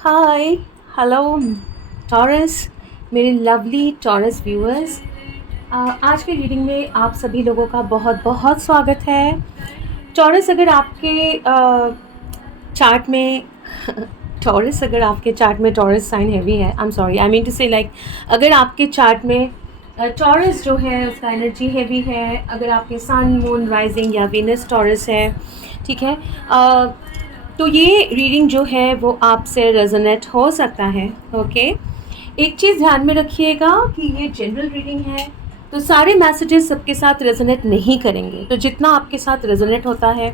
हाय, hello taurus, मेरे lovely taurus viewers. आज की रीडिंग में आप सभी लोगों का बहुत बहुत स्वागत है। टॉरस अगर आपके चार्ट में टॉरस अगर आपके चार्ट में टॉरस साइन हैवी है, I am sorry, I mean to say like अगर आपके चार्ट में टॉरस जो है उसका एनर्जी हैवी है, अगर आपके सन मून राइजिंग या वीनस टॉरस है, ठीक है, तो ये रीडिंग जो है वो आपसे रेजोनेट हो सकता है। ओके, एक चीज़ ध्यान में रखिएगा कि ये जनरल रीडिंग है, तो सारे मैसेजेस सबके साथ रेजोनेट नहीं करेंगे, तो जितना आपके साथ रेजोनेट होता है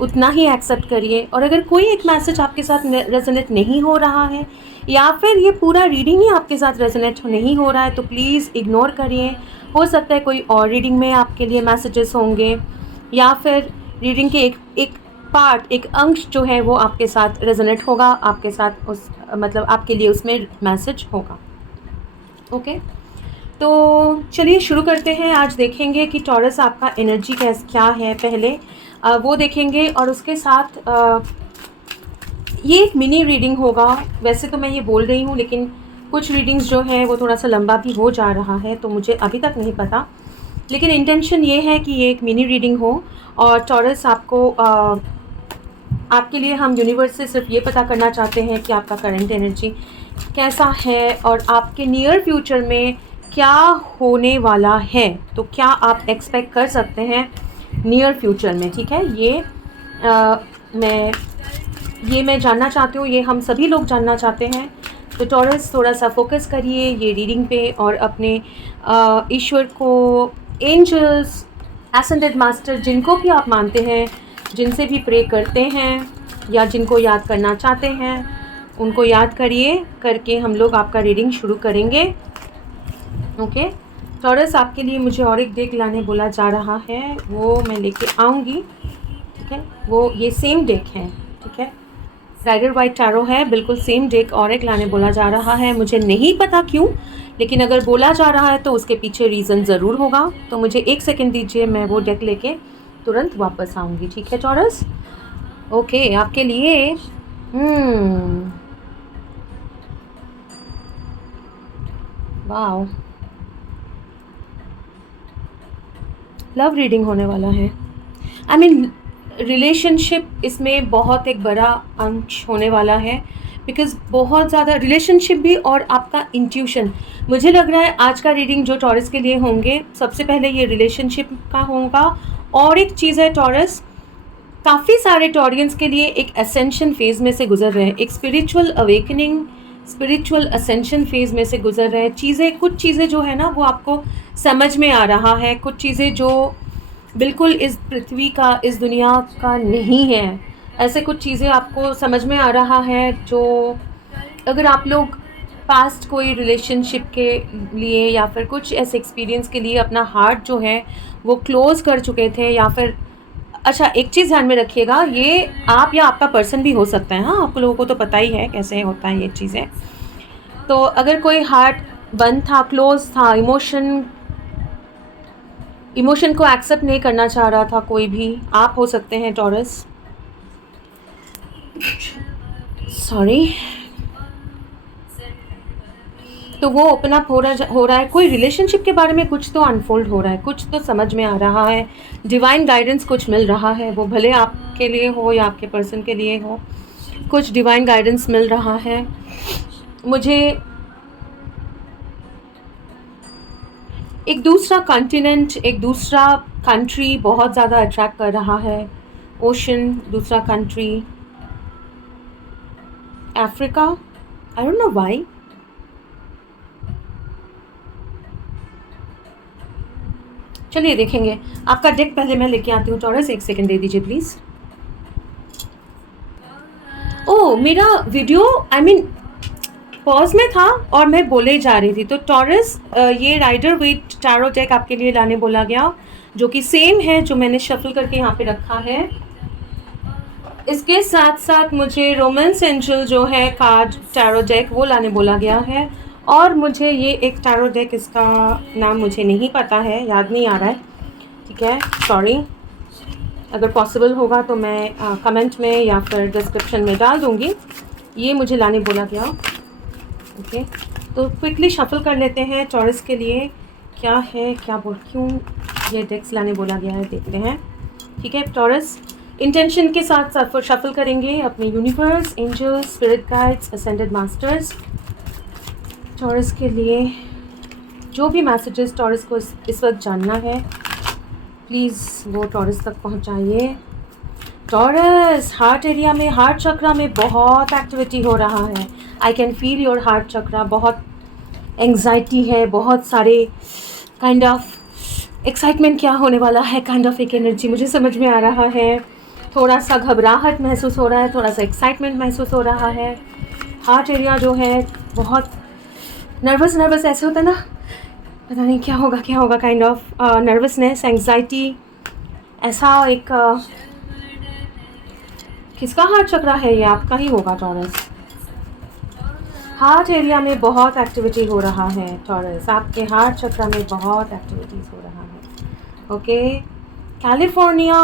उतना ही एक्सेप्ट करिए। और अगर कोई एक मैसेज आपके साथ रेजोनेट नहीं हो रहा है या फिर ये पूरा रीडिंग ही आपके साथ रेजोनेट नहीं हो रहा है तो प्लीज़ इग्नोर करिए। हो सकता है कोई और रीडिंग में आपके लिए मैसेजेस होंगे या फिर रीडिंग के एक पार्ट, एक अंश जो है वो आपके साथ रेजोनेट होगा, आपके साथ उस मतलब आपके लिए उसमें मैसेज होगा। ओके, तो चलिए शुरू करते हैं। आज देखेंगे कि टॉरस आपका एनर्जी क्या है, पहले वो देखेंगे और उसके साथ ये एक मिनी रीडिंग होगा। वैसे तो मैं ये बोल रही हूँ लेकिन कुछ रीडिंग्स जो है वो थोड़ा सा लंबा भी हो जा रहा है, तो मुझे अभी तक नहीं पता, लेकिन इंटेंशन ये है कि ये एक मिनी रीडिंग हो। और टॉरस आपको आपके लिए हम यूनिवर्स से सिर्फ ये पता करना चाहते हैं कि आपका करंट एनर्जी कैसा है और आपके नियर फ्यूचर में क्या होने वाला है, तो क्या आप एक्सपेक्ट कर सकते हैं नियर फ्यूचर में। ठीक है, मैं जानना चाहती हूँ, ये हम सभी लोग जानना चाहते हैं। तो टॉरस थोड़ा सा फोकस करिए ये रीडिंग पे और अपने ईश्वर को, एंजल्स, एसेंडेड मास्टर, जिनको भी आप मानते हैं, जिनसे भी प्रे करते हैं या जिनको याद करना चाहते हैं, उनको याद करिए। करके हम लोग आपका रीडिंग शुरू करेंगे। ओके, टॉरस आपके लिए मुझे और एक डेक लाने बोला जा रहा है, वो मैं लेके आऊँगी। ठीक है, वो ये सेम डेक है। ठीक है, राइडर वाइट टैरो है, बिल्कुल सेम डेक और एक लाने बोला जा रहा है। मुझे नहीं पता क्यों, लेकिन अगर बोला जा रहा है तो उसके पीछे रीज़न ज़रूर होगा। तो मुझे एक सेकंड दीजिए, मैं वो डेक लेके तुरंत वापस आऊँगी। ठीक है टॉरस, ओके, आपके लिए वाओ, लव रीडिंग होने वाला है। आई मीन रिलेशनशिप इसमें बहुत एक बड़ा अंश होने वाला है, बिकॉज बहुत ज़्यादा रिलेशनशिप भी और आपका इंट्यूशन। मुझे लग रहा है आज का रीडिंग जो टॉरस के लिए होंगे, सबसे पहले ये रिलेशनशिप का होगा। और एक चीज़ है, टॉरस काफ़ी सारे टॉरियंस के लिए एक असेंशन फेज़ में से गुजर रहे हैं, एक spiritual awakening, spiritual ascension phase में से गुजर रहे हैं। कुछ चीज़ें जो है ना वो आपको समझ में आ रहा है, कुछ चीज़ें जो बिल्कुल इस पृथ्वी का, इस दुनिया का नहीं है, ऐसे कुछ चीज़ें आपको समझ में आ रहा है। जो अगर आप लोग पास्ट कोई रिलेशनशिप के लिए या फिर कुछ ऐसे एक्सपीरियंस के लिए अपना हार्ट जो है वो क्लोज़ कर चुके थे, या फिर अच्छा, एक चीज़ ध्यान में रखिएगा, ये आप या आपका पर्सन भी हो सकता है। हाँ, आप लोगों को तो पता ही है कैसे होता है ये चीज़ें। तो अगर कोई हार्ट बंद था, क्लोज था, इमोशन को एक्सेप्ट नहीं करना चाह रहा था, कोई भी आप हो सकते हैं टॉरस, सॉरी, तो वो ओपन अप हो रहा है। कोई रिलेशनशिप के बारे में कुछ तो अनफोल्ड हो रहा है, कुछ तो समझ में आ रहा है, डिवाइन गाइडेंस कुछ मिल रहा है, वो भले आपके लिए हो या आपके पर्सन के लिए हो, कुछ डिवाइन गाइडेंस मिल रहा है। मुझे एक दूसरा कॉन्टिनेंट, एक दूसरा कंट्री बहुत ज़्यादा अट्रैक्ट कर रहा है। ओशन, दूसरा country, Africa, I don't know why. चलिए देखेंगे आपका डेक, पहले मैं लेके आती हूँ टॉरस, एक सेकंड दे दीजिए प्लीज़। ओह, मेरा वीडियो आई मीन पॉज में था और मैं बोले जा रही थी। तो टॉरस, ये राइडर वेट टैरो डेक आपके लिए लाने बोला गया, जो कि सेम है जो मैंने शफल करके यहाँ पे रखा है। इसके साथ साथ मुझे रोमेंस एंजल जो है कार्ड टैरो डेक वो लाने बोला गया है। और मुझे ये एक टैरो डेक, इसका नाम मुझे नहीं पता है, याद नहीं आ रहा है। ठीक है, सॉरी, अगर पॉसिबल होगा तो मैं कमेंट में या फिर डिस्क्रिप्शन में डाल दूँगी। ये मुझे लाने बोला गया। ओके, तो क्विकली शफल कर लेते हैं टॉरस के लिए क्या है, क्यों ये डेक्स लाने बोला गया है, देखते हैं। ठीक है टॉरस, इंटेंशन के साथ शफल करेंगे अपने universe, angels, spirit guides, ascended masters. Taurus के लिए जो भी मैसेजेस टॉरस को इस वक्त जानना है, प्लीज़ वो टॉरस तक पहुंचाइए। टॉरस, हार्ट एरिया में, हार्ट चक्रा में बहुत एक्टिविटी हो रहा है। I can feel your heart chakra, बहुत एंग्जाइटी है, बहुत सारे काइंड ऑफ एक्साइटमेंट क्या होने वाला है, काइंड ऑफ एक एनर्जी मुझे समझ में आ रहा है। थोड़ा सा घबराहट महसूस हो रहा है, थोड़ा सा एक्साइटमेंट महसूस हो रहा है। हार्ट एरिया जो है बहुत नर्वस ऐसे होता है ना, पता नहीं क्या होगा, काइंड ऑफ नर्वसनेस, एंग्जाइटी, ऐसा एक किसका हार्ट चक्रा है ये? आपका ही होगा टॉरस। हार्ट एरिया में बहुत एक्टिविटी हो रहा है टॉरस, आपके हार्ट चक्रा में बहुत एक्टिविटीज़ हो रहा है। Okay, California,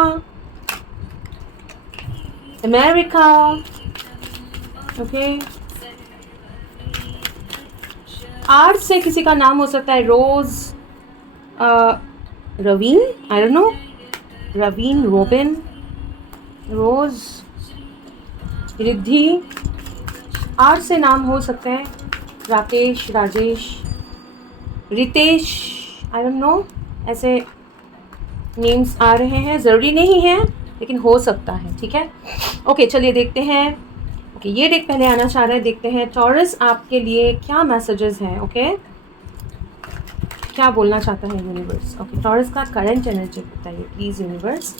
America, okay, R से किसी का नाम हो सकता है, Rose, Raveen, I don't know, Raveen, Robin, Rose, Riddhi, R से नाम हो सकते हैं, Rakesh, Rajesh, Ritesh, I don't know, ऐसे नेम्स आ रहे हैं, ज़रूरी नहीं है लेकिन हो सकता है। ठीक है, ओके, चलिए देखते हैं। ओके, ये डेक पहले आना चाह रहा है, देखते हैं टॉरस आपके लिए क्या मैसेजेस हैं। ओके, क्या बोलना चाहता है यूनिवर्स। ओके, टॉरस का करंट एनर्जी बताइए please universe,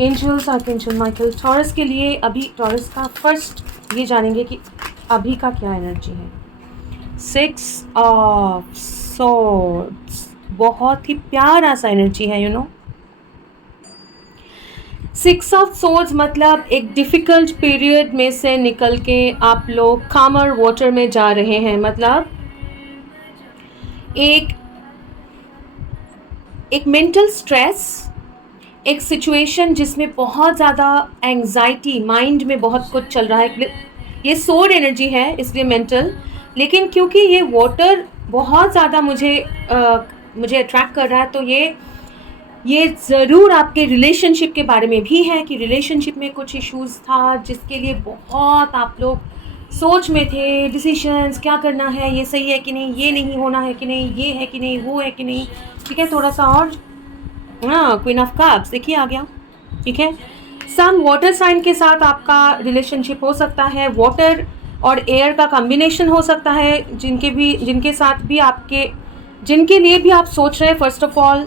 angels, archangel Michael. Taurus के लिए अभी टॉरस का फर्स्ट ये जानेंगे कि अभी का क्या एनर्जी है। 6 ऑफ सॉर्ड्स, बहुत ही प्यारा सा एनर्जी है, यू नो। 6 ऑफ सोर्ड्स मतलब एक डिफ़िकल्ट पीरियड में से निकल के आप लोग कामर वाटर में जा रहे हैं। मतलब एक मेंटल स्ट्रेस, एक सिचुएशन जिसमें बहुत ज़्यादा एंग्जाइटी, माइंड में बहुत कुछ चल रहा है। ये सोर्ड एनर्जी है इसलिए मेंटल, लेकिन क्योंकि ये वाटर बहुत ज़्यादा मुझे अट्रैक्ट कर रहा है, तो ये ज़रूर आपके रिलेशनशिप के बारे में भी है कि रिलेशनशिप में कुछ इश्यूज़ था जिसके लिए बहुत आप लोग सोच में थे, डिसीशंस क्या करना है, ये सही है कि नहीं, ये नहीं होना है कि नहीं, ये है कि नहीं, वो है कि नहीं। ठीक है, थोड़ा सा और, हाँ, क्वीन ऑफ कप्स देखिए आ गया। ठीक है, सम वाटर साइन के साथ आपका रिलेशनशिप हो सकता है, वाटर और एयर का कॉम्बिनेशन हो सकता है, जिनके लिए भी आप सोच रहे हैं। First of all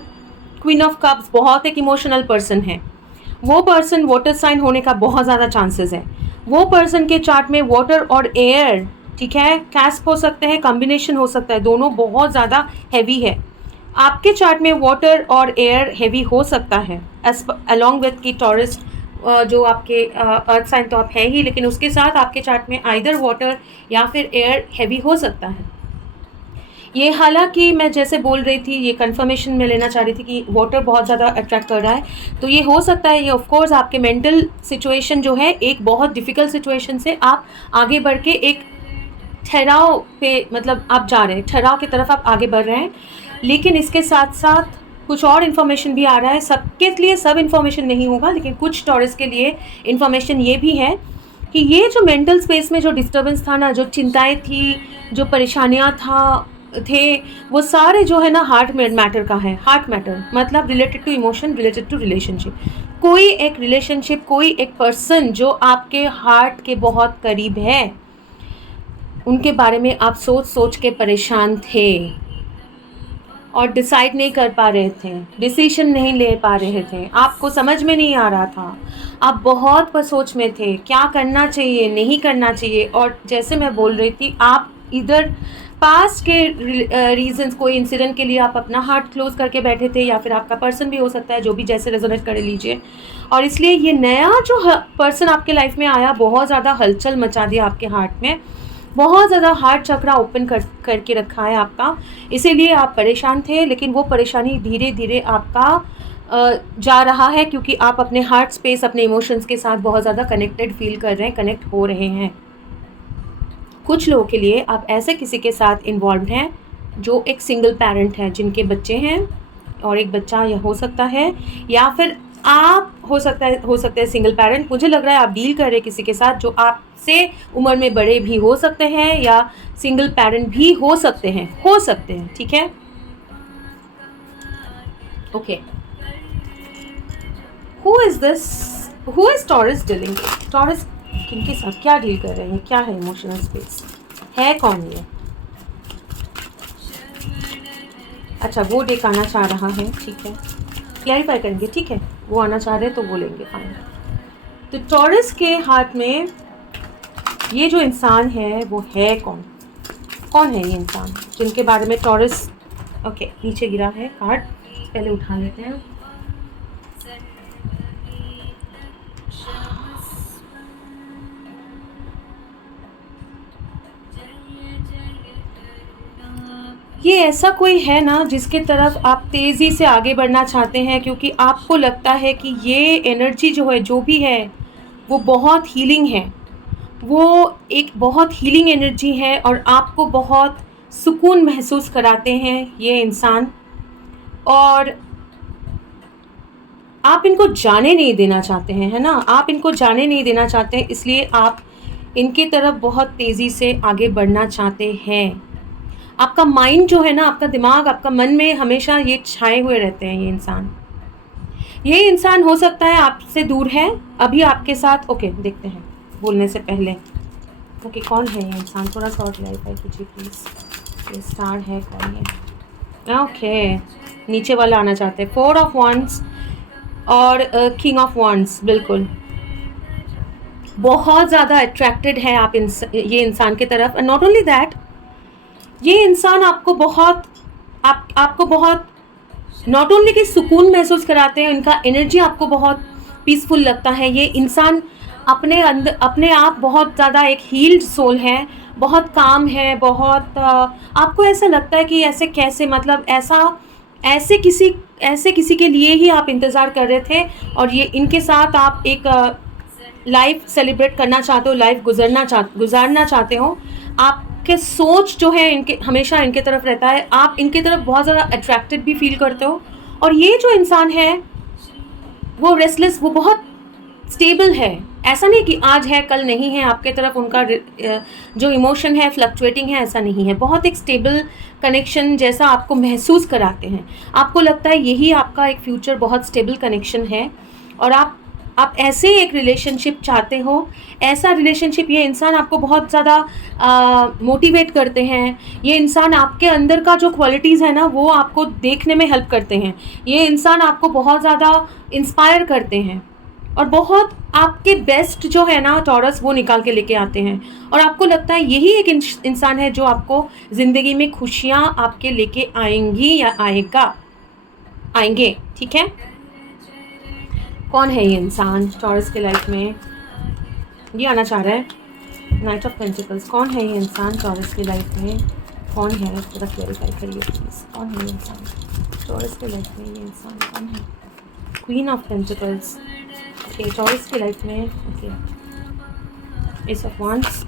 queen of cups बहुत एक इमोशनल पर्सन है, वो पर्सन वाटर साइन होने का बहुत ज़्यादा चांसेस है। वो पर्सन के चार्ट में वाटर और एयर, ठीक है, कैस्प हो सकते हैं, कॉम्बिनेशन हो सकता है, दोनों बहुत ज़्यादा हैवी है। आपके चार्ट में वाटर और एयर हैवी हो सकता है, अलॉन्ग विथ की टॉरस जो आपके अर्थ साइन तो आप है ही, लेकिन उसके साथ आपके चार्ट में आइदर वाटर या फिर एयर हैवी हो सकता है। ये हालांकि मैं जैसे बोल रही थी, ये कंफर्मेशन में लेना चाह रही थी कि वाटर बहुत ज़्यादा अट्रैक्ट कर रहा है, तो ये हो सकता है, ये ऑफ कोर्स आपके मेंटल सिचुएशन जो है, एक बहुत डिफ़िकल्ट सिचुएशन से आप आगे बढ़ के एक ठहराव पे, मतलब आप जा रहे हैं, ठहराव की तरफ आप आगे बढ़ रहे हैं। लेकिन इसके साथ साथ कुछ और इन्फॉर्मेशन भी आ रहा है। सबके लिए सब इन्फॉर्मेशन नहीं होगा, लेकिन कुछ टॉरस के लिए इन्फॉर्मेशन ये भी है कि ये जो मेंटल स्पेस में जो डिस्टर्बेंस था ना, जो चिंताएं थी, जो परेशानियां थे, वो सारे जो है ना हार्ट मैटर का है। हार्ट मैटर मतलब related to emotion, related to relationship. कोई एक रिलेशनशिप, कोई एक पर्सन जो आपके हार्ट के बहुत करीब है, उनके बारे में आप सोच के परेशान थे और डिसाइड नहीं कर पा रहे थे, डिसीजन नहीं ले पा रहे थे, आपको समझ में नहीं आ रहा था, आप बहुत सोच में थे क्या करना चाहिए, नहीं करना चाहिए। और जैसे मैं बोल रही थी, आप इधर पास्ट के रीजंस, कोई इंसिडेंट के लिए आप अपना हार्ट क्लोज करके बैठे थे, या फिर आपका पर्सन भी हो सकता है, जो भी जैसे रेजोनेट कर लीजिए। और इसलिए ये नया जो पर्सन आपके लाइफ में आया, बहुत ज़्यादा हलचल मचा दिया आपके हार्ट में, बहुत ज़्यादा हार्ट चक्रा ओपन करके रखा है आपका, इसीलिए आप परेशान थे। लेकिन वो परेशानी धीरे धीरे आपका जा रहा है, क्योंकि आप अपने हार्ट स्पेस, अपने इमोशंस के साथ बहुत ज़्यादा कनेक्टेड फील कर रहे हैं, कनेक्ट हो रहे हैं। कुछ लोगों के लिए आप ऐसे किसी के साथ इन्वॉल्व हैं जो एक सिंगल पेरेंट है, जिनके बच्चे हैं और एक बच्चा या हो सकता है, या फिर आप हो सकता है सिंगल पेरेंट। मुझे लग रहा है आप डील कर रहे हैं किसी के साथ जो आपसे उम्र में बड़े भी हो सकते हैं या सिंगल पेरेंट भी हो सकते हैं, ठीक है। Okay, who is taurus dealing? Taurus किनके साथ क्या डील कर रहे हैं, क्या है इमोशनल स्पेस, है कौन ये? अच्छा, वो डेक आना चाह रहा है, ठीक है, क्लैरिफाई करेंगे, ठीक है, वो आना चाह रहे हैं तो वो लेंगे, फाइन। तो टॉरस के हाथ में ये जो इंसान है वो है कौन है ये इंसान जिनके बारे में टॉरस, ओके, नीचे गिरा है कार्ड, पहले उठा लेते हैं। ये ऐसा कोई है ना जिसके तरफ आप तेज़ी से आगे बढ़ना चाहते हैं, क्योंकि आपको लगता है कि ये एनर्जी जो है, जो भी है, वो बहुत हीलिंग है, वो एक बहुत हीलिंग एनर्जी है और आपको बहुत सुकून महसूस कराते हैं ये इंसान। और आप इनको जाने नहीं देना चाहते हैं, है ना, आप इनको जाने नहीं देना चाहते हैं, इसलिए आप इनके तरफ बहुत तेज़ी से आगे बढ़ना चाहते हैं। आपका माइंड जो है ना, आपका दिमाग, आपका मन में हमेशा ये छाए हुए रहते हैं ये इंसान हो सकता है आपसे दूर है अभी आपके साथ। ओके, देखते हैं बोलने से पहले। ओके, कौन है ये इंसान, थोड़ा सा और क्लैरिफाई कीजिए प्लीज़। ये स्टार है कौन है? ओके, नीचे वाला आना चाहते हैं, 4 ऑफ wands और किंग ऑफ wands। बिल्कुल, बहुत ज़्यादा अट्रैक्टेड है आप ये इंसान की तरफ। नॉट ओनली दैट, ये इंसान आपको बहुत नॉट ओनली कि सुकून महसूस कराते हैं, इनका एनर्जी आपको बहुत पीसफुल लगता है। ये इंसान अपने आप बहुत ज़्यादा एक हील्ड सोल है, बहुत काम है, बहुत आपको ऐसा लगता है कि ऐसे कैसे, मतलब ऐसे किसी के लिए ही आप इंतज़ार कर रहे थे और ये इनके साथ आप एक लाइफ सेलिब्रेट करना चाहते हो, लाइफ गुजारना चाहते हो। आपके सोच जो है इनके हमेशा इनके तरफ रहता है, आप इनके तरफ बहुत ज़्यादा अट्रैक्टेड भी फील करते हो। और ये जो इंसान है वो रेस्टलेस, वो बहुत स्टेबल है, ऐसा नहीं कि आज है कल नहीं है, आपके तरफ उनका जो इमोशन है फ्लक्चुएटिंग है, ऐसा नहीं है। बहुत एक स्टेबल कनेक्शन जैसा आपको महसूस कराते हैं, आपको लगता है यही आपका एक फ्यूचर बहुत स्टेबल कनेक्शन है और आप ऐसे एक रिलेशनशिप चाहते हो, ऐसा रिलेशनशिप। ये इंसान आपको बहुत ज़्यादा मोटिवेट करते हैं, ये इंसान आपके अंदर का जो क्वालिटीज़ है ना वो आपको देखने में हेल्प करते हैं, ये इंसान आपको बहुत ज़्यादा इंस्पायर करते हैं और बहुत आपके बेस्ट जो है ना टॉरस वो निकाल के लेके आते हैं। और आपको लगता है यही एक इंसान है जो आपको ज़िंदगी में खुशियाँ आपके लेके आएंगी या आएंगे, ठीक है। कौन है ये इंसान टॉरस के लाइफ में? ये आना चाह रहा है नाइट ऑफ पेंटिकल्स। कौन है ये इंसान टॉरस की लाइफ में? कौन है, थोड़ा क्लैरिफाई करिए प्लीज़। कौन है ये इंसान टॉरस के लाइफ में? ये इंसान कौन है? Queen of pentacles. Okay, taurus की लाइफ में। Okay, S of wands।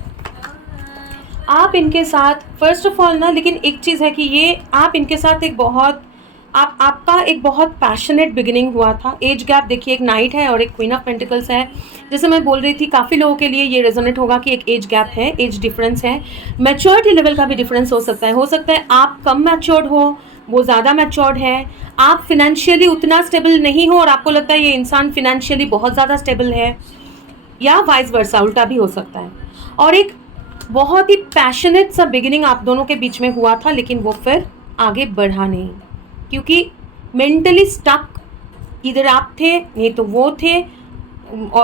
आप इनके साथ फर्स्ट ऑफ ऑल ना, लेकिन एक चीज़ है कि ये आप इनके साथ एक बहुत आपका एक बहुत पैशनेट बिगिनिंग हुआ था। एज गैप देखिए, एक नाइट है और एक क्वीन ऑफ पेंटिकल्स है। जैसे मैं बोल रही थी, काफ़ी लोगों के लिए ये रेजोनेट होगा कि एक एज गैप है, एज डिफरेंस है, मैच्योरिटी लेवल का भी डिफरेंस हो सकता है आप कम मैच्योर्ड हो, वो ज़्यादा मैच्योर्ड है, आप फिनेंशियली उतना स्टेबल नहीं हो और आपको लगता है ये इंसान फिनेंशियली बहुत ज़्यादा स्टेबल है, या वाइस वर्सा, उल्टा भी हो सकता है। और एक बहुत ही पैशनेट सा बिगिनिंग आप दोनों के बीच में हुआ था, लेकिन वो फिर आगे बढ़ा नहीं, क्योंकि मेंटली स्टक इधर आप थे, नहीं तो वो थे,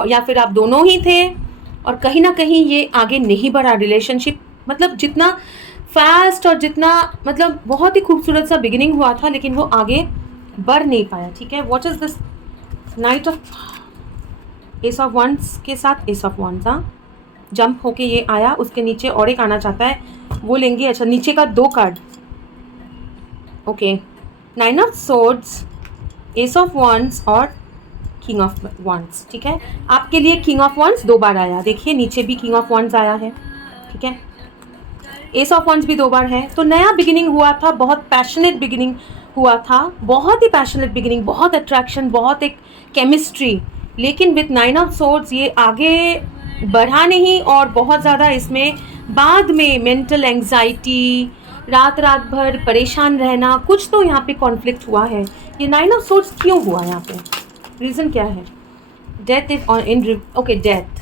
या फिर आप दोनों ही थे, और कहीं ना कहीं ये आगे नहीं बढ़ा रिलेशनशिप। मतलब जितना फास्ट और जितना मतलब बहुत ही खूबसूरत सा बिगिनिंग हुआ था, लेकिन वो आगे बढ़ नहीं पाया, ठीक है। What is this night of S of wands के साथ एस ऑफ wands, हाँ, जंप होके ये आया, उसके नीचे और एक आना चाहता है, वो लेंगे। अच्छा, नीचे का 2 card. Okay, 9 of swords, S of wands और किंग ऑफ wands, ठीक है। आपके लिए किंग ऑफ wands 2 बार आया, देखिए नीचे भी किंग ऑफ wands आया है, ठीक है। एस ऑफ वंस भी 2 बार है। तो नया बिगिनिंग हुआ था, बहुत पैशनेट बिगिनिंग हुआ था, बहुत ही पैशनेट बिगिनिंग, बहुत अट्रैक्शन, बहुत एक केमिस्ट्री। लेकिन विथ 9 ऑफ सोर्ड्स ये आगे बढ़ा नहीं और बहुत ज़्यादा इसमें बाद में मेंटल एंग्जाइटी, रात रात भर परेशान रहना, कुछ तो यहाँ पे कॉन्फ्लिक्ट हुआ है। ये 9 ऑफ सोर्ड्स क्यों हुआ यहाँ पे, रीज़न क्या है? डेथ ओके, डेथ,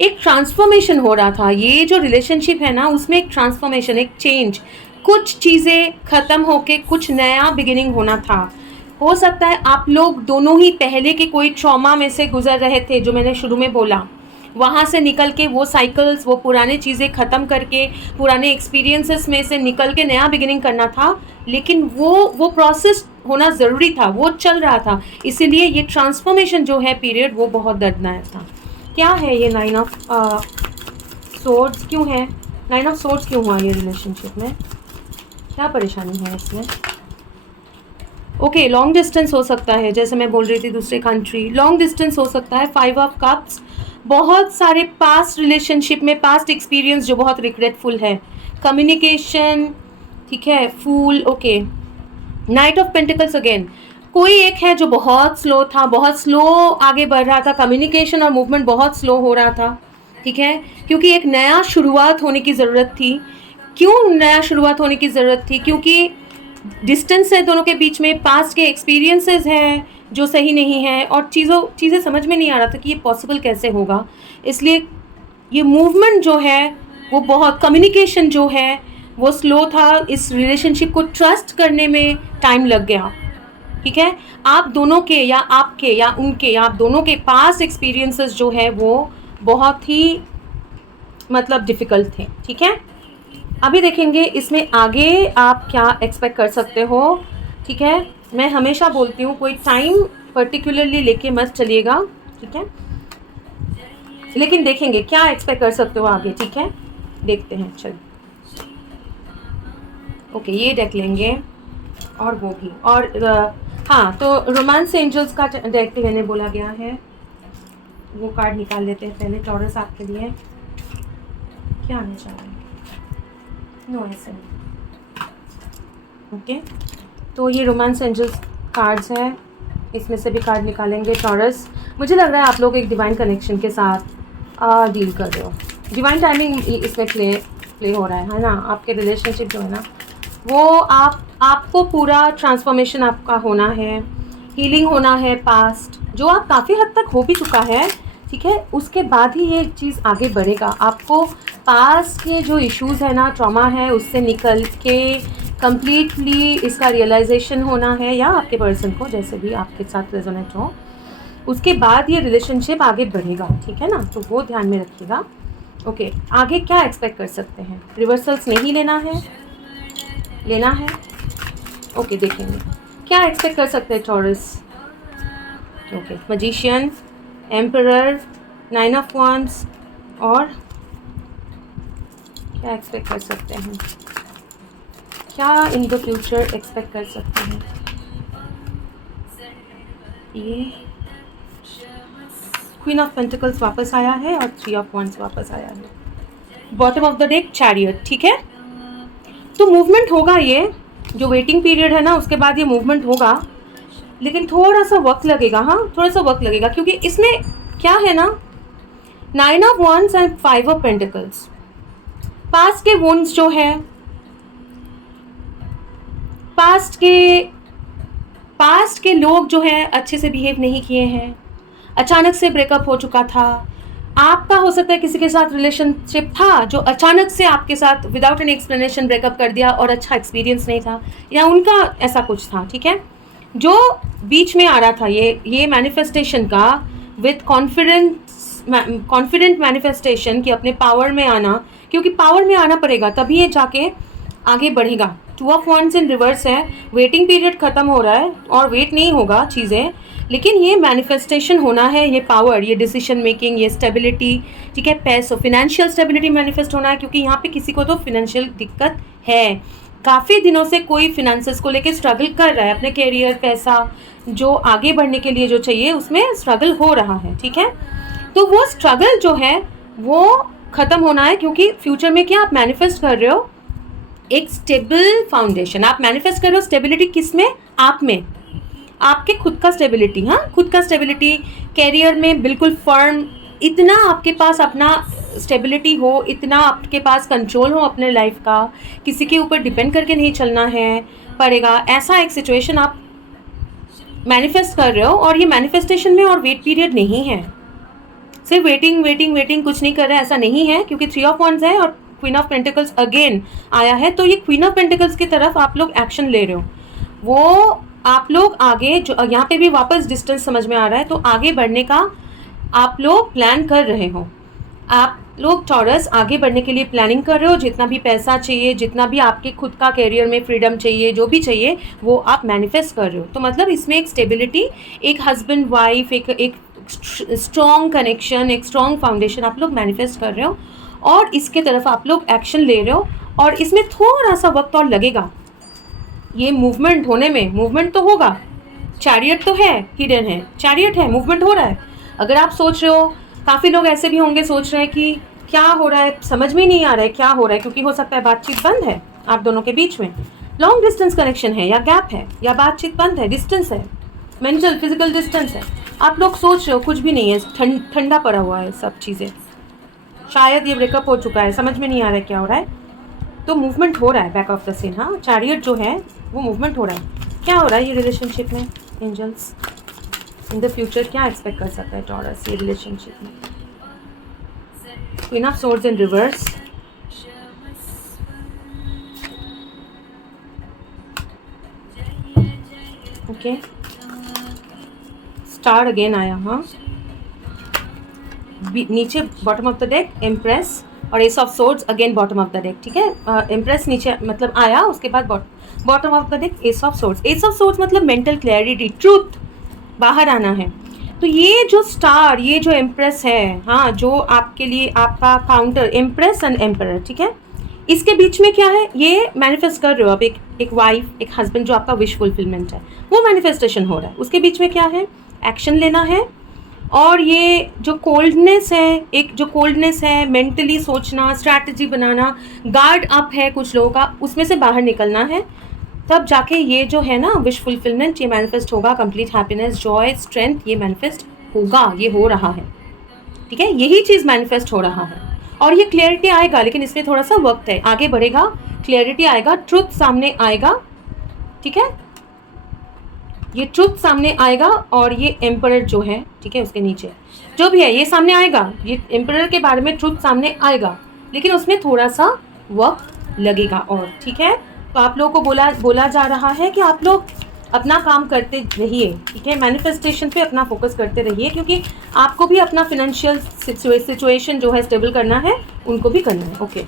एक ट्रांसफॉर्मेशन हो रहा था। ये जो रिलेशनशिप है ना, उसमें एक ट्रांसफॉर्मेशन, एक चेंज, कुछ चीज़ें ख़त्म होके कुछ नया बिगिनिंग होना था। हो सकता है आप लोग दोनों ही पहले के कोई ट्रॉमा में से गुजर रहे थे, जो मैंने शुरू में बोला, वहाँ से निकल के वो साइकिल्स, वो पुराने चीज़ें ख़त्म करके, पुराने एक्सपीरियंसेस में से निकल के नया बिगिनिंग करना था। लेकिन वो प्रोसेस होना ज़रूरी था, वो चल रहा था, इसीलिए ये ट्रांसफॉर्मेशन जो है पीरियड, वो बहुत दर्दनाक था। क्या है ये 9 ऑफ सोर्ड्स क्यों है? 9 ऑफ सोर्ड्स क्यों हुआ ये रिलेशनशिप में? क्या परेशानी है इसमें? ओके, लॉन्ग डिस्टेंस हो सकता है, जैसे मैं बोल रही थी, दूसरे कंट्री, लॉन्ग डिस्टेंस हो सकता है। 5 ऑफ कप्स, बहुत सारे पास्ट रिलेशनशिप में पास्ट एक्सपीरियंस जो बहुत रिग्रेटफुल है, कम्युनिकेशन, ठीक है, fool, okay. Knight of pentacles again, कोई एक है जो बहुत स्लो था, बहुत स्लो आगे बढ़ रहा था, कम्युनिकेशन और मूवमेंट बहुत स्लो हो रहा था, ठीक है, क्योंकि एक नया शुरुआत होने की ज़रूरत थी। क्यों नया शुरुआत होने की ज़रूरत थी? क्योंकि डिस्टेंस है दोनों के बीच में, पास्ट के एक्सपीरियंसेस हैं जो सही नहीं है, और चीज़ें समझ में नहीं आ रहा था कि ये पॉसिबल कैसे होगा। इसलिए ये मूवमेंट जो है वो बहुत, कम्युनिकेशन जो है वो स्लो था, इस रिलेशनशिप को ट्रस्ट करने में टाइम लग गया, ठीक है। आप दोनों के या आपके या उनके या आप दोनों के पास एक्सपीरियंसेस जो है वो बहुत ही मतलब डिफ़िकल्ट थे, ठीक है। अभी देखेंगे इसमें आगे आप क्या एक्सपेक्ट कर सकते हो, ठीक है। मैं हमेशा बोलती हूँ कोई टाइम पर्टिकुलरली लेके मत चलिएगा, ठीक है, लेकिन देखेंगे क्या एक्सपेक्ट कर सकते हो आगे, ठीक है, देखते हैं। चलिए, ओके, ये डेक लेंगे और वो भी, और हाँ, तो रोमांस एंजल्स का डेक लेने बोला गया है, वो कार्ड निकाल लेते हैं पहले। टॉरस आपके लिए क्या आने चाह रहे हैं? नो, ऐसे नहीं, ओके। तो ये रोमांस एंजल्स कार्ड्स हैं, इसमें से भी कार्ड निकालेंगे। टॉरस, मुझे लग रहा है आप लोग एक डिवाइन कनेक्शन के साथ डील कर रहे हो, डिवाइन टाइमिंग इसमें प्ले हो रहा है ना। आपके रिलेशनशिप जो है ना, वो आपको पूरा ट्रांसफॉर्मेशन आपका होना है, हीलिंग होना है पास्ट, जो आप काफ़ी हद तक हो भी चुका है, ठीक है। उसके बाद ही ये चीज़ आगे बढ़ेगा। आपको पास्ट के जो इश्यूज़ है ना, ट्रॉमा है, उससे निकल के कम्प्लीटली इसका रियलाइजेशन होना है, या आपके पर्सन को, जैसे भी आपके साथ रेजोनेट हो, उसके बाद ये रिलेशनशिप आगे बढ़ेगा, ठीक है ना। तो वो ध्यान में रखिएगा। ओके, आगे क्या एक्सपेक्ट कर सकते हैं? रिवर्सल्स नहीं लेना है, लेना है, ओके, देखेंगे क्या एक्सपेक्ट कर सकते हैं taurus. Okay, magician, emperor, 9 of wands, और क्या एक्सपेक्ट कर सकते हैं? क्या इन द फ्यूचर एक्सपेक्ट कर सकते हैं? ये क्वीन ऑफ पेंटिकल्स वापस आया है और 3 ऑफ वांड्स वापस आया है। Bottom of the deck chariot, ठीक है। तो मूवमेंट होगा, ये जो वेटिंग पीरियड है ना, उसके बाद ये मूवमेंट होगा, लेकिन थोड़ा सा वक्त लगेगा। हाँ, थोड़ा सा वक्त लगेगा, क्योंकि इसमें क्या है ना, 9 of wands and 5 of pentacles, past के वुंड्स जो है, पास्ट के लोग जो है अच्छे से बिहेव नहीं किए हैं, अचानक से ब्रेकअप हो चुका था। आपका हो सकता है किसी के साथ रिलेशनशिप था जो अचानक से आपके साथ विदाउट एनी एक्सप्लेनेशन ब्रेकअप कर दिया और अच्छा एक्सपीरियंस नहीं था, या उनका ऐसा कुछ था, ठीक है। जो बीच में आ रहा था ये मैनिफेस्टेशन का, विथ कॉन्फिडेंट मैनिफेस्टेशन कि अपने पावर में आना, क्योंकि पावर में आना पड़ेगा तभी ये जाके आगे बढ़ेगा। 2 ऑफ वांड्स इन रिवर्स है, वेटिंग पीरियड ख़त्म हो रहा है और वेट नहीं होगा चीज़ें, लेकिन ये मैनिफेस्टेशन होना है, ये पावर, ये डिसीजन मेकिंग, ये स्टेबिलिटी, ठीक है, पैसों, फिनेंशियल स्टेबिलिटी मैनिफेस्ट होना है, क्योंकि यहाँ पे किसी को तो फिनेंशियल दिक्कत है, काफ़ी दिनों से कोई फिनेंसेस को लेके स्ट्रगल कर रहा है, अपने कैरियर, पैसा जो आगे बढ़ने के लिए जो चाहिए उसमें स्ट्रगल हो रहा है, ठीक है। तो वो स्ट्रगल जो है वो ख़त्म होना है, क्योंकि फ्यूचर में क्या आप मैनिफेस्ट कर रहे हो, एक स्टेबल फाउंडेशन आप मैनिफेस्ट कर रहे हो। स्टेबिलिटी किस में? आप में, आपके खुद का स्टेबिलिटी, हाँ खुद का स्टेबिलिटी, कैरियर में बिल्कुल फर्म, इतना आपके पास अपना स्टेबिलिटी हो, इतना आपके पास कंट्रोल हो अपने लाइफ का, किसी के ऊपर डिपेंड करके नहीं चलना है पड़ेगा, ऐसा एक सिचुएशन आप मैनिफेस्ट कर रहे हो। और ये मैनिफेस्टेशन में और वेट पीरियड नहीं है, सिर्फ वेटिंग वेटिंग वेटिंग कुछ नहीं कर रहा है, ऐसा नहीं है, क्योंकि 3 ऑफ वॉन्ड्स है और क्वीन ऑफ पेंटिकल्स अगेन आया है। तो ये क्वीन ऑफ पेंटिकल्स की तरफ आप लोग एक्शन ले रहे हो, वो आप लोग आगे जो यहाँ पे भी वापस डिस्टेंस समझ में आ रहा है, तो आगे बढ़ने का आप लोग प्लान कर रहे हो। आप लोग टॉरस आगे बढ़ने के लिए प्लानिंग कर रहे हो, जितना भी पैसा चाहिए, जितना भी आपके खुद का कैरियर में फ्रीडम चाहिए, जो भी चाहिए वो आप मैनिफेस्ट कर रहे हो। तो मतलब इसमें एक स्टेबिलिटी, एक हस्बैंड वाइफ, एक स्ट्रॉन्ग कनेक्शन, एक स्ट्रॉन्ग फाउंडेशन आप लोग मैनिफेस्ट कर रहे हो, और इसके तरफ आप लोग एक्शन ले रहे हो। और इसमें थोड़ा सा वक्त और लगेगा ये मूवमेंट होने में, मूवमेंट तो होगा, चैरियट तो है, हिडन है, चैरियट है, मूवमेंट हो रहा है। अगर आप सोच रहे हो, काफ़ी लोग ऐसे भी होंगे सोच रहे हैं कि क्या हो रहा है, समझ में नहीं आ रहा है क्या हो रहा है, क्योंकि हो सकता है बातचीत बंद है आप दोनों के बीच में, लॉन्ग डिस्टेंस कनेक्शन है, या गैप है, या बातचीत बंद है, डिस्टेंस है, मेंटल फिजिकल डिस्टेंस है। आप लोग सोच रहे हो कुछ भी नहीं है, ठंडा पड़ा हुआ है सब चीज़ें, शायद ये ब्रेकअप हो चुका है, समझ में नहीं आ रहा है क्या हो रहा है। तो मूवमेंट हो रहा है बैक ऑफ द सीन, हाँ चैरियट जो है वो मूवमेंट हो रहा है। क्या हो रहा है ये रिलेशनशिप में? एंजल्स इन द फ्यूचर क्या एक्सपेक्ट कर सकता है टॉरस ये रिलेशनशिप में? Queen of swords in reverse, okay, star again आया, हाँ नीचे bottom of the deck empress और ace of swords again bottom of the deck, ठीक है। एम्प्रेस नीचे मतलब आया, उसके बाद bottom of the deck ace of swords. Ace of swords मतलब मेंटल क्लैरिटी, ट्रूथ बाहर आना है। तो ये जो स्टार, ये जो एम्प्रेस है, हाँ जो आपके लिए आपका काउंटर एम्प्रेस एंड एम्परर, ठीक है, इसके बीच में क्या है, ये मैनिफेस्ट कर रहे हो आप, एक वाइफ, एक हस्बैंड, जो आपका विश फुलफिलमेंट है वो मैनिफेस्टेशन हो रहा है। उसके बीच में क्या है, एक्शन लेना है। और ये जो कोल्डनेस है, एक जो कोल्डनेस है, मेंटली सोचना, स्ट्रैटेजी बनाना, गार्ड अप है कुछ लोगों का, उसमें से बाहर निकलना है, तब जाके ये जो है ना विश फुलफिलमेंट, ये मैनिफेस्ट होगा। कंप्लीट हैप्पीनेस, जॉय, स्ट्रेंथ, ये मैनिफेस्ट होगा, ये हो रहा है, ठीक है, यही चीज़ मैनिफेस्ट हो रहा है। और ये क्लियरिटी आएगा, लेकिन इसमें थोड़ा सा वक्त है, आगे बढ़ेगा, क्लियरिटी आएगा, ट्रुथ सामने आएगा, ठीक है, ये ट्रुथ सामने आएगा। और ये एम्परर जो है, ठीक है, उसके नीचे जो भी है ये सामने आएगा, ये एम्परर के बारे में ट्रुथ सामने आएगा, लेकिन उसमें थोड़ा सा वक्त लगेगा और, ठीक है। तो आप लोगों को बोला जा रहा है कि आप लोग अपना काम करते रहिए, ठीक है, मैनिफेस्टेशन पे अपना फोकस करते रहिए, क्योंकि आपको भी अपना फिनेंशियल सिचुएशन जो है स्टेबल करना है, उनको भी करना है, okay.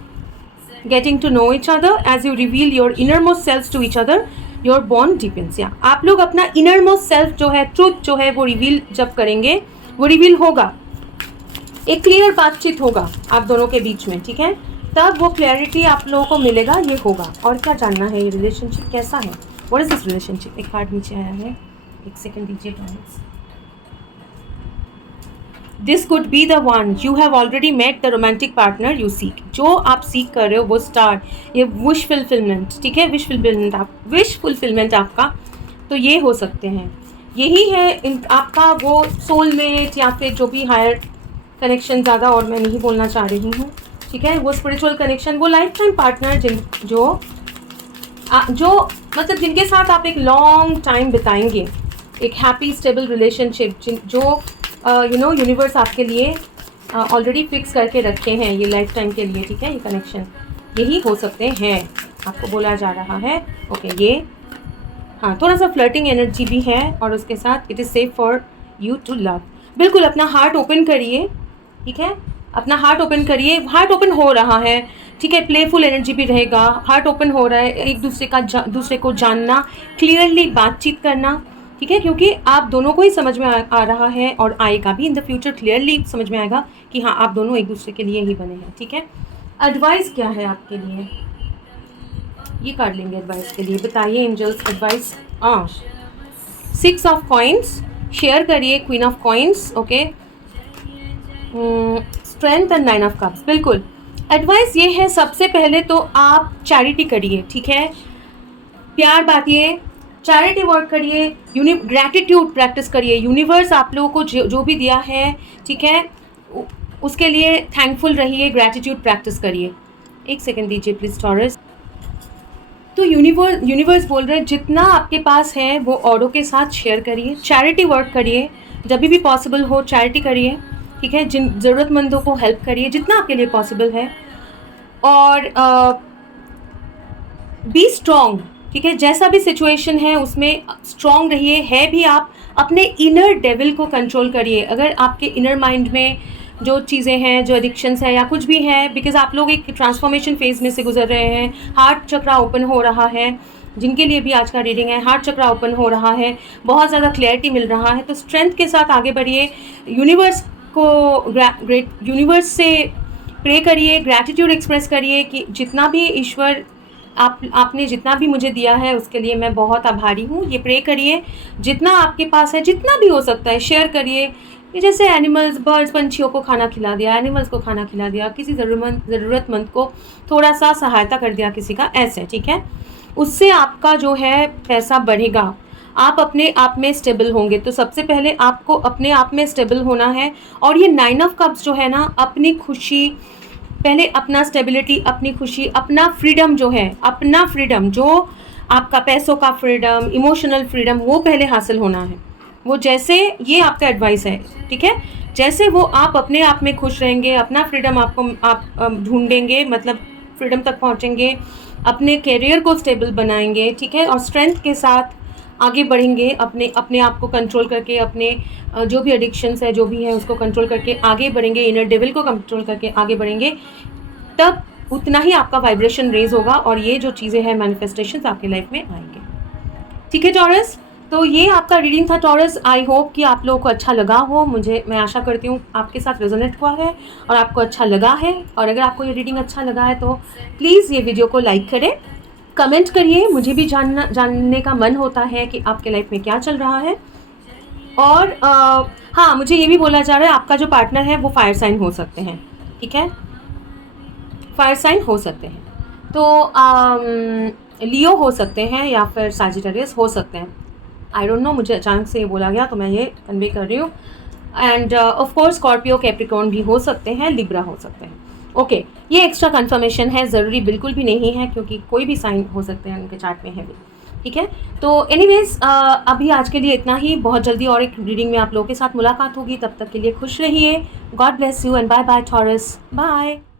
Getting to know each other as you reveal your innermost self to each other, your bond depends. या आप लोग अपना इनर मोस्ट सेल्फ जो है, ट्रूथ जो है, वो रिवील जब करेंगे, वो रिवील होगा, एक क्लियर बातचीत होगा आप दोनों के बीच में, ठीक है, तब वो क्लैरिटी आप लोगों को मिलेगा, ये होगा। और क्या जानना है, ये रिलेशनशिप कैसा है, व्हाट इज दिस रिलेशनशिप? एक कार्ड नीचे आया है, एक सेकंड दीजिए Taurus. This could be the one you have already met, the romantic partner you seek. जो आप सीख कर रहे हो वो स्टार, ये विश फुलफिलमेंट, ठीक है, विश फुलफिलमेंट आपका, तो ये हो सकते हैं, यही है आपका वो सोलमेट, या फिर जो भी हायर कनेक्शन, ज़्यादा और मैं नहीं बोलना चाह रही हूँ, ठीक है, वो स्पिरिचुअल कनेक्शन, वो लाइफ टाइम पार्टनर जो मतलब जिनके साथ आप एक लॉन्ग टाइम बिताएंगे, एक हैप्पी स्टेबल रिलेशनशिप, जो यूनिवर्स आपके लिए ऑलरेडी फिक्स करके रखे हैं ये लाइफ टाइम के लिए, ठीक है, ये कनेक्शन यही हो सकते हैं, आपको बोला जा रहा है, ओके। ये हाँ थोड़ा सा फ्लर्टिंग एनर्जी भी है, और उसके साथ it is safe for you to love. बिल्कुल अपना हार्ट ओपन करिए, ठीक है, अपना हार्ट ओपन करिए, हार्ट ओपन हो रहा है, ठीक है, प्लेफुल एनर्जी भी रहेगा, हार्ट ओपन हो रहा है, एक दूसरे को जानना, क्लियरली बातचीत करना, ठीक है, क्योंकि आप दोनों को ही समझ में आ रहा है, और आएगा भी इन द फ्यूचर, क्लियरली समझ में आएगा कि हाँ आप दोनों एक दूसरे के लिए ही बने हैं, ठीक है। एडवाइस क्या है आपके लिए, ये कर लेंगे एडवाइस के लिए, बताइए angels advice. 6 of coins share करिए, queen of coins, okay, strength and 9 of cups. बिल्कुल, एडवाइस ये है, सबसे पहले तो आप चैरिटी करिए, ठीक है, प्यार बांटिए, चैरिटी वर्क करिए, ग्रैटिट्यूड प्रैक्टिस करिए। यूनिवर्स आप लोगों को जो भी दिया है, ठीक है, उसके लिए थैंकफुल रहिए, ग्रैटिट्यूड प्रैक्टिस करिए। एक सेकेंड दीजिए प्लीज़ टॉरस। तो यूनिवर्स बोल रहे हैं जितना आपके पास है वो औरों के साथ शेयर करिए, चैरिटी वर्क करिए, जब भी पॉसिबल हो चैरिटी करिए, ठीक है, जिन ज़रूरतमंदों को हेल्प करिए जितना आपके लिए पॉसिबल है, और बी स्ट्रॉन्ग, ठीक है, जैसा भी सिचुएशन है उसमें स्ट्रॉन्ग रहिए। है भी आप अपने इनर डेविल को कंट्रोल करिए। अगर आपके इनर माइंड में जो चीज़ें हैं, जो एडिक्शंस है या कुछ भी है, बिकॉज आप लोग एक ट्रांसफॉर्मेशन फेज में से गुजर रहे हैं, हार्ट चक्रा ओपन हो रहा है, जिनके लिए भी आज का रीडिंग है, हार्ट चक्रा ओपन हो रहा है, बहुत ज़्यादा क्लैरिटी मिल रहा है, तो स्ट्रेंथ के साथ आगे बढ़िए, यूनिवर्स से प्रे करिए, ग्रैटिट्यूड एक्सप्रेस करिए कि जितना भी ईश्वर आपने जितना भी मुझे दिया है उसके लिए मैं बहुत आभारी हूँ। ये प्रे करिए, जितना आपके पास है, जितना भी हो सकता है शेयर करिए। ये जैसे एनिमल्स, बर्ड्स, पंछियों को खाना खिला दिया, एनिमल्स को खाना खिला दिया, किसी ज़रूरतमंद को थोड़ा सा सहायता कर दिया किसी का, ऐसे, ठीक है, उससे आपका जो है पैसा बढ़ेगा, आप अपने आप में स्टेबल होंगे। तो सबसे पहले आपको अपने आप में स्टेबल होना है। और ये 9 ऑफ कप्स जो है ना, अपनी खुशी, पहले अपना स्टेबिलिटी, अपनी खुशी, अपना फ्रीडम जो है, अपना फ्रीडम जो आपका पैसों का फ्रीडम, इमोशनल फ्रीडम, वो पहले हासिल होना है। वो जैसे, ये आपका एडवाइस है, ठीक है, जैसे वो आप अपने आप में खुश रहेंगे, अपना फ्रीडम आप ढूंढेंगे, मतलब फ्रीडम तक पहुंचेंगे, अपने करियर को स्टेबल बनाएंगे, ठीक है, और स्ट्रेंथ के साथ आगे बढ़ेंगे, अपने आप को कंट्रोल करके, अपने जो भी एडिक्शंस है, जो भी है, उसको कंट्रोल करके आगे बढ़ेंगे, इनर डेविल को कंट्रोल करके आगे बढ़ेंगे, तब उतना ही आपका वाइब्रेशन रेज होगा और ये जो चीज़ें हैं, मैनिफेस्टेशंस आपकी लाइफ में आएंगे। ठीक है टॉरस, तो ये आपका रीडिंग था टॉरस। आई होप कि आप लोगों को अच्छा लगा हो। मैं आशा करती हूँ आपके साथ रेजोनेट हुआ है और आपको अच्छा लगा है। और अगर आपको ये रीडिंग अच्छा लगा है तो प्लीज़ ये वीडियो को लाइक करें, कमेंट करिए, मुझे भी जानने का मन होता है कि आपके लाइफ में क्या चल रहा है। और हाँ, मुझे ये भी बोला जा रहा है आपका जो पार्टनर है वो फायर साइन हो सकते हैं, ठीक है, फायर साइन हो सकते हैं, तो लियो हो सकते हैं या फिर सैजिटेरियस हो सकते हैं। आई डोंट नो, मुझे अचानक से ये बोला गया तो मैं ये कन्वे कर रही हूँ। End of course Scorpio, Capricorn भी हो सकते हैं, लिब्रा हो सकते हैं। ओके, ये एक्स्ट्रा कंफर्मेशन है, ज़रूरी बिल्कुल भी नहीं है, क्योंकि कोई भी साइन हो सकते हैं उनके चार्ट में है भी, ठीक है। तो एनीवेज, अभी आज के लिए इतना ही। बहुत जल्दी और एक रीडिंग में आप लोगों के साथ मुलाकात होगी। तब तक के लिए खुश रहिए। God bless you and bye bye Taurus, bye.